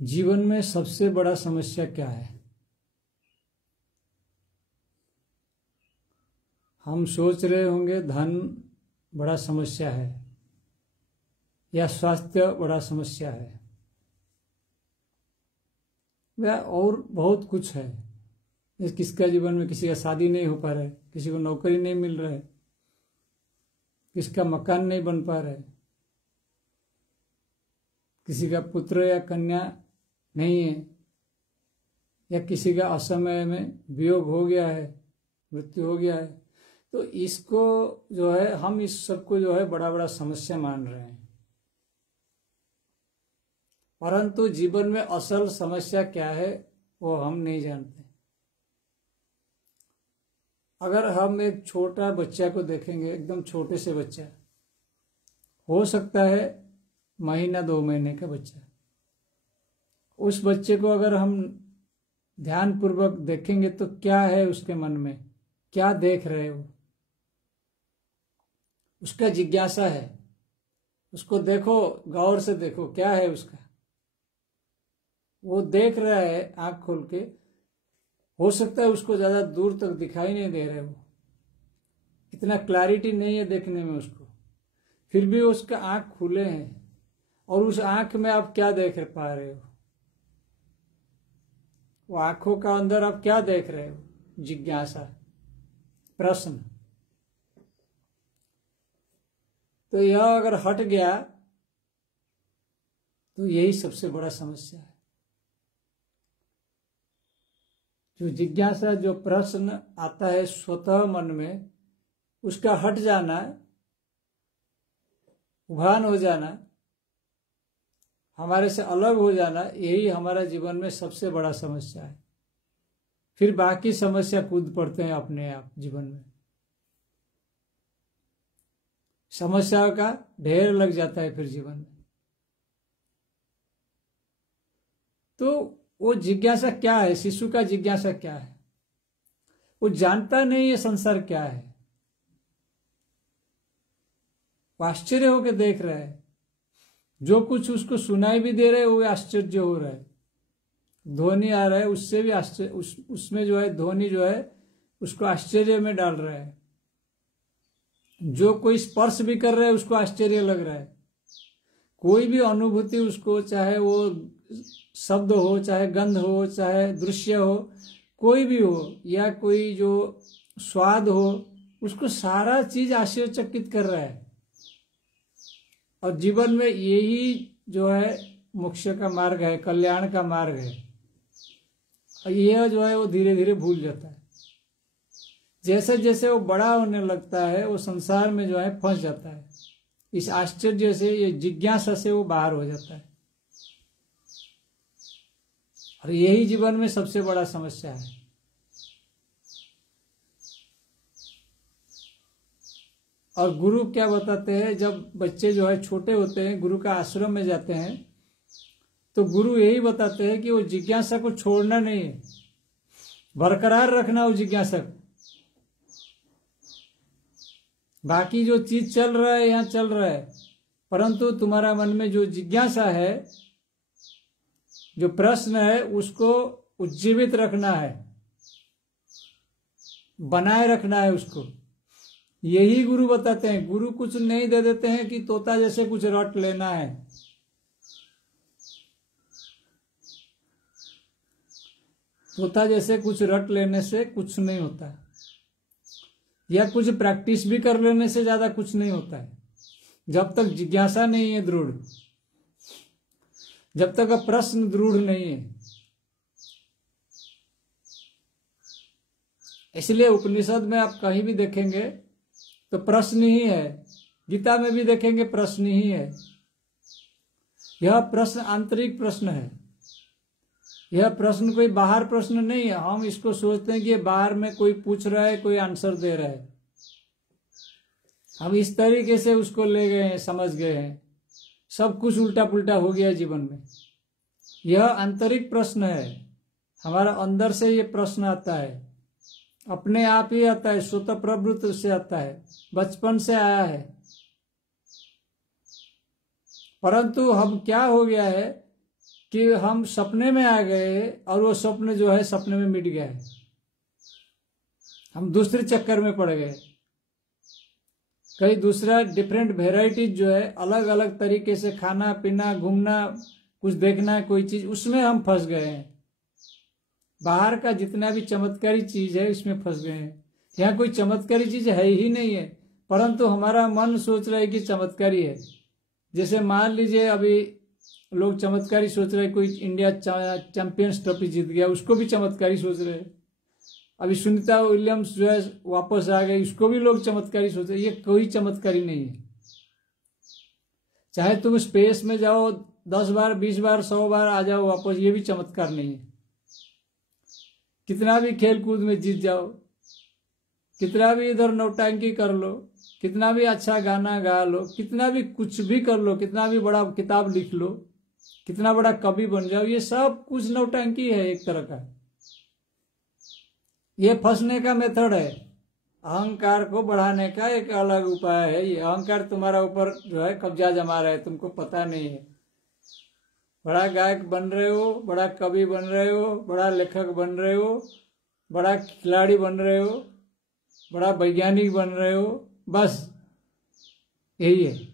जीवन में सबसे बड़ा समस्या क्या है? हम सोच रहे होंगे धन बड़ा समस्या है या स्वास्थ्य बड़ा समस्या है या और बहुत कुछ है। किसका जीवन में किसी का शादी नहीं हो पा रहा है, किसी को नौकरी नहीं मिल रहा है, किसका मकान नहीं बन पा रहा है, किसी का पुत्र या कन्या नहीं है, या किसी का असमय में वियोग हो गया है, मृत्यु हो गया है। तो इसको जो है हम इस सबको जो है बड़ा बड़ा समस्या मान रहे हैं, परंतु जीवन में असल समस्या क्या है वो हम नहीं जानते। अगर हम एक छोटा बच्चा को देखेंगे, एकदम छोटे से बच्चा, हो सकता है महीना 2 महीने का बच्चा, उस बच्चे को अगर हम ध्यान पूर्वक देखेंगे तो क्या है उसके मन में, क्या देख रहे हो, उसका जिज्ञासा है, उसको देखो, गौर से देखो क्या है उसका। वो देख रहा है आंख खोल के, हो सकता है उसको ज्यादा दूर तक दिखाई नहीं दे रहे, वो इतना क्लैरिटी नहीं है देखने में उसको, फिर भी उसका आंख खुले हैं और उस आंख में आप क्या देख पा रहे हो, वो आंखों का अंदर आप क्या देख रहे हो, जिज्ञासा, प्रश्न। तो यह अगर हट गया तो यही सबसे बड़ा समस्या है। जो जिज्ञासा, जो प्रश्न आता है स्वतः मन में, उसका हट जाना, उभान हो जाना, हमारे से अलग हो जाना, यही हमारा जीवन में सबसे बड़ा समस्या है। फिर बाकी समस्या कूद पड़ते हैं अपने आप जीवन में, समस्याओं का ढेर लग जाता है फिर जीवन में। तो वो जिज्ञासा क्या है, शिशु का जिज्ञासा क्या है? वो जानता नहीं है संसार क्या है, वो आश्चर्य होकर देख रहा है, जो कुछ उसको सुनाई भी दे रहे वो आश्चर्य हो रहा है, ध्वनि आ रहा है उससे भी आश्चर्य, उसमें जो है ध्वनि जो है उसको आश्चर्य में डाल रहा है, जो कोई स्पर्श भी कर रहा है उसको आश्चर्य लग रहा है, कोई भी अनुभूति उसको, चाहे वो शब्द हो, चाहे गंध हो, चाहे दृश्य हो, कोई भी हो, या कोई जो स्वाद हो, उसको सारा चीज आश्चर्यचकित कर रहा है। और जीवन में यही जो है मोक्ष का मार्ग है, कल्याण का मार्ग है। और यह जो है वो धीरे धीरे भूल जाता है। जैसे जैसे वो बड़ा होने लगता है वो संसार में जो है फंस जाता है, इस आश्चर्य से, ये जिज्ञासा से वो बाहर हो जाता है। और यही जीवन में सबसे बड़ा समस्या है। और गुरु क्या बताते हैं, जब बच्चे जो है छोटे होते हैं, गुरु का आश्रम में जाते हैं, तो गुरु यही बताते हैं कि वो जिज्ञासा को छोड़ना नहीं है, बरकरार रखना वो जिज्ञासा को। बाकी जो चीज चल रहा है यहाँ चल रहा है, परंतु तुम्हारा मन में जो जिज्ञासा है, जो प्रश्न है, उसको उज्जीवित रखना है, बनाए रखना है उसको। यही गुरु बताते हैं। गुरु कुछ नहीं दे देते हैं कि तोता जैसे कुछ रट लेना है। तोता जैसे कुछ रट लेने से कुछ नहीं होता है, या कुछ प्रैक्टिस भी कर लेने से ज्यादा कुछ नहीं होता है। जब तक जिज्ञासा नहीं है दृढ़, जब तक प्रश्न दृढ़ नहीं है। इसलिए उपनिषद में आप कहीं भी देखेंगे तो प्रश्न ही है, गीता में भी देखेंगे प्रश्न ही है। यह प्रश्न आंतरिक प्रश्न है, यह प्रश्न कोई बाहर प्रश्न नहीं है। हम इसको सोचते हैं कि ये बाहर में कोई पूछ रहा है, कोई आंसर दे रहा है, हम इस तरीके से उसको ले गए हैं, समझ गए हैं, सब कुछ उल्टा पुल्टा हो गया जीवन में। यह आंतरिक प्रश्न है, हमारा अंदर से ये प्रश्न आता है, अपने आप ही आता है, स्वतः प्रवृत्ति से आता है, बचपन से आया है। परंतु हम क्या हो गया है, कि हम सपने में आ गए और वो स्वप्न जो है सपने में मिट गया है, हम दूसरे चक्कर में पड़ गए। कई दूसरा डिफरेंट वेराइटीज जो है, अलग अलग तरीके से खाना पीना घूमना कुछ देखना कोई चीज, उसमें हम फंस गए हैं। बाहर का जितना भी चमत्कारी चीज है इसमें फंस गए हैं। यहाँ कोई चमत्कारी चीज है ही नहीं है, परंतु हमारा मन सोच रहा है कि चमत्कारी है। जैसे मान लीजिए अभी लोग चमत्कारी सोच रहे हैं, कोई इंडिया चैंपियंस ट्रॉफी जीत गया, उसको भी चमत्कारी सोच रहे हैं। अभी सुनीता विलियम्स जो है वापस आ गई, उसको भी लोग चमत्कारी सोच रहे हैं। ये कोई चमत्कारी नहीं है। चाहे तुम स्पेस में जाओ 10 बार 20 बार 100 बार आ जाओ वापस, ये भी चमत्कार नहीं है। कितना भी खेल कूद में जीत जाओ, कितना भी इधर नौटंकी कर लो, कितना भी अच्छा गाना गा लो, कितना भी कुछ भी कर लो, कितना भी बड़ा किताब लिख लो, कितना बड़ा कवि बन जाओ, ये सब कुछ नौटंकी है एक तरह का। ये फंसने का मेथड है। अहंकार को बढ़ाने का एक अलग उपाय है। ये अहंकार तुम्हारा ऊपर जो है कब्जा जमा रहा है, तुमको पता नहीं है। बड़ा गायक बन रहे हो, बड़ा कवि बन रहे हो, बड़ा लेखक बन रहे हो, बड़ा खिलाड़ी बन रहे हो, बड़ा वैज्ञानिक बन रहे हो, बस यही है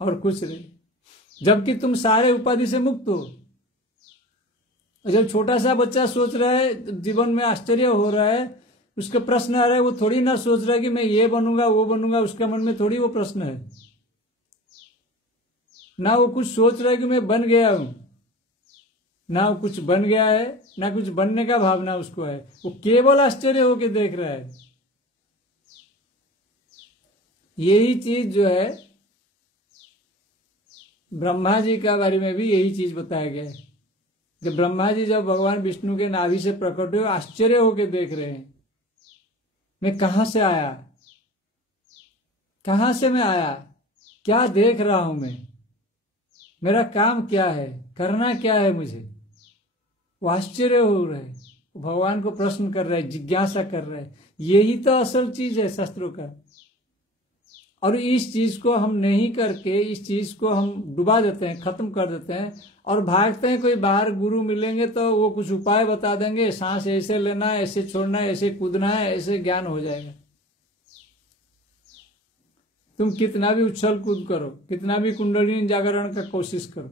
और कुछ नहीं। जबकि तुम सारे उपाधि से मुक्त हो। जब छोटा सा बच्चा सोच रहा है, जीवन में आश्चर्य हो रहा है, उसके प्रश्न आ रहे हैं, वो थोड़ी ना सोच रहा है कि मैं ये बनूंगा वो बनूंगा। उसके मन में थोड़ी वो प्रश्न है ना। वो कुछ सोच रहा है कि मैं बन गया हूं, ना वो कुछ बन गया है, ना कुछ बनने का भावना उसको है। वो केवल आश्चर्य होके देख रहा है। यही चीज जो है ब्रह्मा जी के बारे में भी यही चीज बताया गया है। जब ब्रह्मा जी जब भगवान विष्णु के नाभि से प्रकट हुए, आश्चर्य होके देख रहे हैं, मैं कहां से आया, कहां से मैं आया, क्या देख रहा हूं मैं, मेरा काम क्या है, करना क्या है मुझे। वो आश्चर्य हो रहे हैं, भगवान को प्रश्न कर रहे हैं, जिज्ञासा कर रहे हैं। यही तो असल चीज है शास्त्रों का। और इस चीज को हम नहीं करके, इस चीज को हम डुबा देते हैं, खत्म कर देते हैं और भागते हैं। कोई बाहर गुरु मिलेंगे तो वो कुछ उपाय बता देंगे, सांस ऐसे लेना है, ऐसे छोड़ना है, ऐसे कूदना है, ऐसे ज्ञान हो जाएगा। तुम कितना भी उछल कूद करो, कितना भी कुंडलिनी जागरण का कोशिश करो,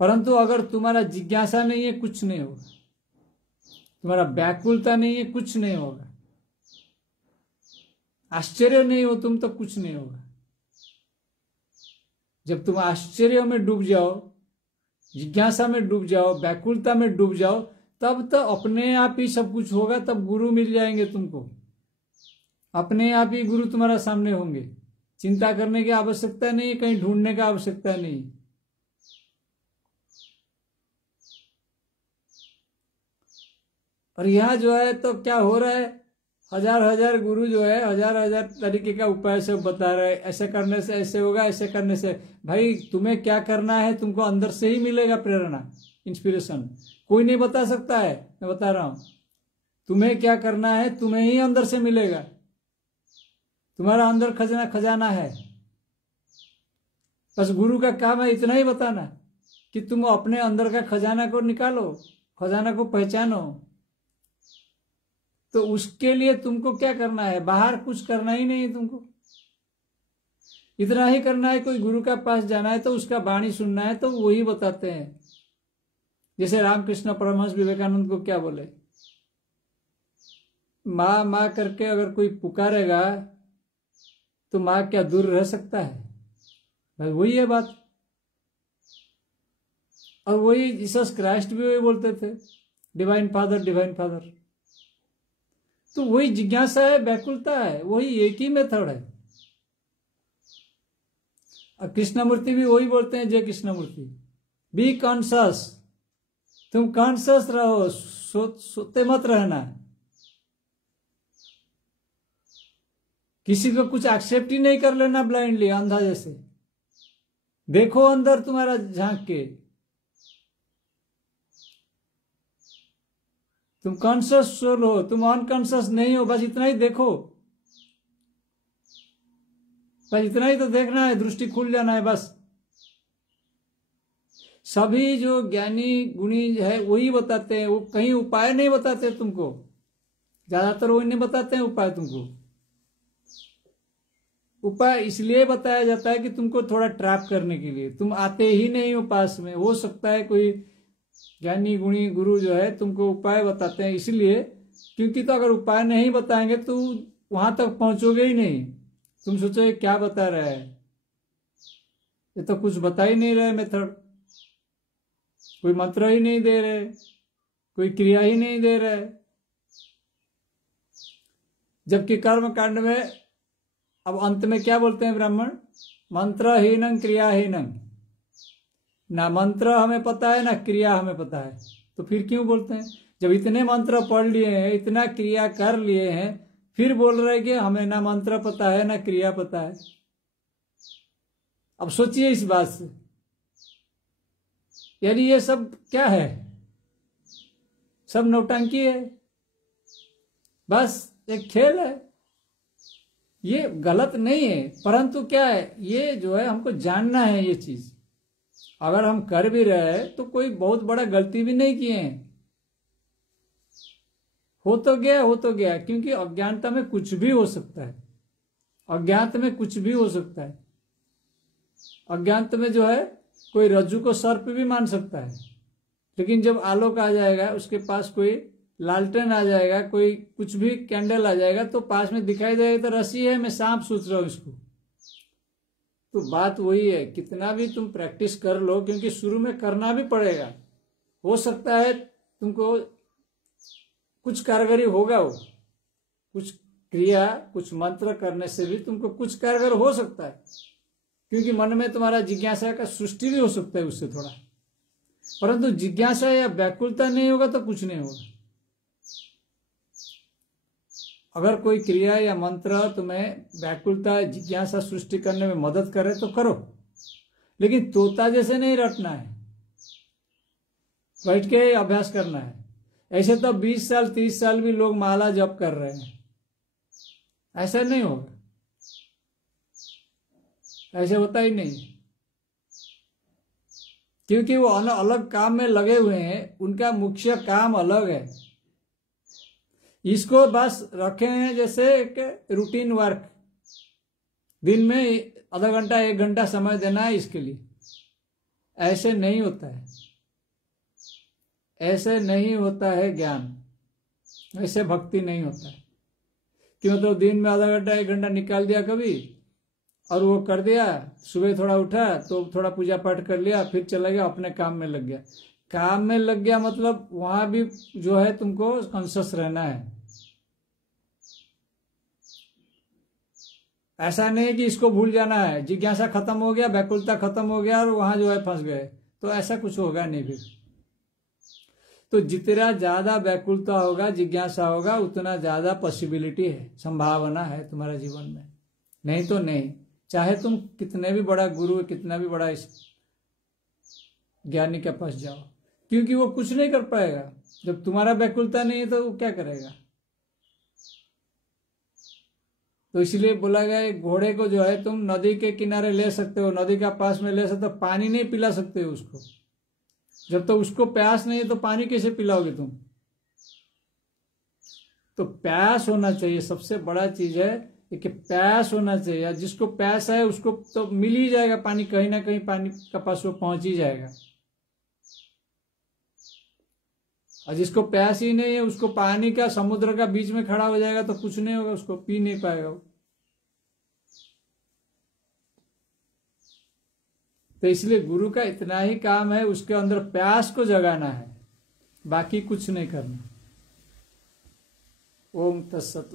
परंतु अगर तुम्हारा जिज्ञासा नहीं है, कुछ नहीं होगा। तुम्हारा व्याकुलता नहीं है, कुछ नहीं होगा। आश्चर्य नहीं हो तुम तो कुछ नहीं होगा। जब तुम आश्चर्य में डूब जाओ, जिज्ञासा में डूब जाओ, व्याकुलता में डूब जाओ, तब तो अपने आप ही सब कुछ होगा। तब गुरु मिल जाएंगे तुमको, अपने आप ही गुरु तुम्हारा सामने होंगे। चिंता करने की आवश्यकता नहीं, कहीं ढूंढने का आवश्यकता नहीं। और यहाँ जो है तो क्या हो रहा है, हजार हजार गुरु जो है हजार हजार तरीके का उपाय से बता रहे हैं। ऐसे करने से ऐसे होगा, ऐसे करने से। भाई तुम्हें क्या करना है, तुमको अंदर से ही मिलेगा प्रेरणा, इंस्पिरेशन। कोई नहीं बता सकता है, मैं बता रहा हूं। तुम्हें क्या करना है, तुम्हें ही अंदर से मिलेगा। तुम्हारा अंदर खजाना खजाना है। बस गुरु का काम है इतना ही बताना कि तुम अपने अंदर का खजाना को निकालो, खजाना को पहचानो। तो उसके लिए तुमको क्या करना है, बाहर कुछ करना ही नहीं है तुमको। इतना ही करना है, कोई गुरु का पास जाना है तो उसका वाणी सुनना है, तो वही बताते हैं। जैसे रामकृष्ण परमहंस विवेकानंद को क्या बोले, माँ माँ करके अगर कोई पुकारेगा तो माँ क्या दूर रह सकता है। भाई वही है बात। और वही जीसस क्राइस्ट भी वही बोलते थे, डिवाइन फादर डिवाइन फादर। तो वही जिज्ञासा है, व्याकुलता है, वही एक ही मेथड है। और कृष्णमूर्ति भी वही बोलते हैं, जय कृष्णमूर्ति, बी कॉन्शियस। तुम कॉन्शियस रहो, सोते मत रहना। किसी को कुछ एक्सेप्ट ही नहीं कर लेना ब्लाइंडली, अंधा जैसे। देखो अंदर तुम्हारा झांक के, तुम कॉन्शियस सोल हो, तुम अनकॉन्शियस नहीं हो। बस इतना ही देखो, बस इतना ही तो देखना है, दृष्टि खुल जाना है बस। सभी जो ज्ञानी गुणी है वही बताते हैं, वो कहीं उपाय नहीं बताते तुमको, ज्यादातर वही नहीं बताते हैं उपाय तुमको। उपाय इसलिए बताया जाता है कि तुमको थोड़ा ट्रैप करने के लिए, तुम आते ही नहीं हो पास में। हो सकता है कोई ज्ञानी गुणी गुरु जो है तुमको उपाय बताते हैं इसलिए, क्योंकि तो अगर उपाय नहीं बताएंगे तो वहां तक पहुंचोगे ही नहीं। तुम सोचो ये क्या बता रहा है, ये तो कुछ बता ही नहीं रहे मेथड, कोई मंत्र ही नहीं दे रहे, कोई क्रिया ही नहीं दे रहे। जबकि कर्म कांड में अब अंत में क्या बोलते हैं ब्राह्मण, मंत्रहीनं क्रियाहीनं, ना मंत्र हमें पता है ना क्रिया हमें पता है, तो फिर क्यों बोलते हैं? जब इतने मंत्र पढ़ लिए हैं, इतना क्रिया कर लिए हैं, फिर बोल रहे कि हमें ना मंत्र पता है ना क्रिया पता है। अब सोचिए इस बात से, यानी ये सब क्या है, सब नौटंकी है, बस एक खेल है। ये गलत नहीं है, परंतु क्या है, ये जो है हमको जानना है ये चीज। अगर हम कर भी रहे हैं तो कोई बहुत बड़ा गलती भी नहीं किए हैं, हो तो गया, क्योंकि अज्ञानता में कुछ भी हो सकता है, अज्ञात में कुछ भी हो सकता है। अज्ञात में जो है कोई रज्जु को सर्प भी मान सकता है, लेकिन जब आलोक आ जाएगा, उसके पास कोई लालटेन आ जाएगा, कोई कुछ भी कैंडल आ जाएगा, तो पास में दिखाई देगा तो रस्सी है, मैं सांप सोच रहा हूं इसको। तो बात वही है, कितना भी तुम प्रैक्टिस कर लो, क्योंकि शुरू में करना भी पड़ेगा। हो सकता है तुमको कुछ कारगरी होगा, वो कुछ क्रिया कुछ मंत्र करने से भी तुमको कुछ कारगर हो सकता है, क्योंकि मन में तुम्हारा जिज्ञासा का सृष्टि भी हो सकता है उससे थोड़ा। परंतु जिज्ञासा या व्याकुलता नहीं होगा तो कुछ नहीं होगा। अगर कोई क्रिया या मंत्र तुम्हें व्याकुलता जिज्ञासा सृष्टि करने में मदद करे तो करो, लेकिन तोता जैसे नहीं रटना है, बैठ के अभ्यास करना है। ऐसे तो 20 साल 30 साल भी लोग माला जप कर रहे हैं, ऐसा नहीं होगा, ऐसे होता ही नहीं, क्योंकि वो अलग काम में लगे हुए हैं, उनका मुख्य काम अलग है। इसको बस रखे हैं जैसे एक रूटीन वर्क, दिन में आधा घंटा 1 घंटा समय देना है इसके लिए। ऐसे नहीं होता है, ऐसे नहीं होता है ज्ञान, ऐसे भक्ति नहीं होता है। क्यों, तो दिन में आधा घंटा 1 घंटा निकाल दिया कभी, और वो कर दिया, सुबह थोड़ा उठा तो थोड़ा पूजा पाठ कर लिया, फिर चला गया अपने काम में लग गया। काम में लग गया मतलब वहां भी जो है तुमको कॉन्शियस रहना है। ऐसा नहीं कि इसको भूल जाना है, जिज्ञासा खत्म हो गया, व्याकुलता खत्म हो गया और वहां जो है फंस गए, तो ऐसा कुछ होगा नहीं। फिर तो जितना ज्यादा व्याकुलता होगा, जिज्ञासा होगा, उतना ज्यादा पॉसिबिलिटी है, संभावना है तुम्हारे जीवन में। नहीं तो नहीं, चाहे तुम कितने भी बड़ा गुरु, कितना भी बड़ा ज्ञानी के पास जाओ, क्योंकि वो कुछ नहीं कर पाएगा। जब तुम्हारा व्याकुलता नहीं है तो वो क्या करेगा? तो इसलिए बोला गया, घोड़े को जो है तुम नदी के किनारे ले सकते हो, नदी का पास में ले सकते हो, पानी नहीं पिला सकते हो उसको। जब तो उसको प्यास नहीं है तो पानी कैसे पिलाओगे तुम? तो प्यास होना चाहिए, सबसे बड़ा चीज है कि प्यास होना चाहिए। जिसको प्यास है उसको तो मिल ही जाएगा पानी, कहीं ना कहीं पानी का पास वो पहुंच ही जाएगा। और जिसको प्यास ही नहीं है, उसको पानी का समुद्र का बीच में खड़ा हो जाएगा तो कुछ नहीं होगा, उसको पी नहीं पाएगा वो। तो इसलिए गुरु का इतना ही काम है, उसके अंदर प्यास को जगाना है, बाकी कुछ नहीं करना। ओम तत्सत।